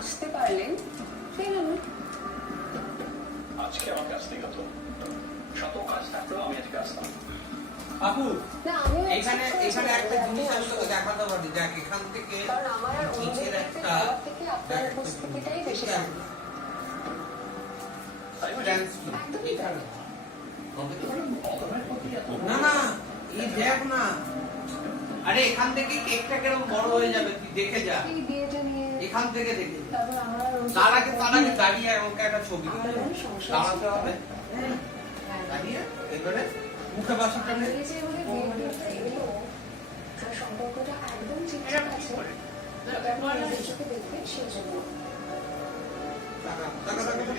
আসতে পারলেন সেই জন্য। আজকে আমার ব্যক্তিগত শত কাজ থাকলেও আমি আজকে আসতাম। আপু না আমিও এখানে এখানে একটা জিনিস আমি তোকে দেখাতে পারি, দেখ এখান থেকে কারণ আমার আর নিচের অন্যদের একটা যাওয়ার থেকে আপনার উপস্থিতিটাই বেশি জানি। তাই বলে dance কি? একদমই তাই। এখানে। অধমের প্রতি এত না না এই দেখ না, আরে এখান থেকে কেকটা কেরকম বড় হয়ে যাবে তুই দেখে যা, এই বিয়েটা নিয়ে এখান থেকে দেখে যা। তারপর আমার আর ওর তার আগে দাঁড়িয়ে আমাকে একটা ছবি আমার তুলতে হবে। কোনো সমস্যা দাঁড়াতে ছিল। হবে, হ্যাঁ। দাঁড়িয়ে এবারে মুখে বাসাটা নে। এই যে আমাদের বিয়েটা এলো, আর সম্পর্কটা একদম ঠিকঠাক আছে। তবে আপনি নিজের চোখে দেখবেন সেই জন্য। টাকা টাকা টাকা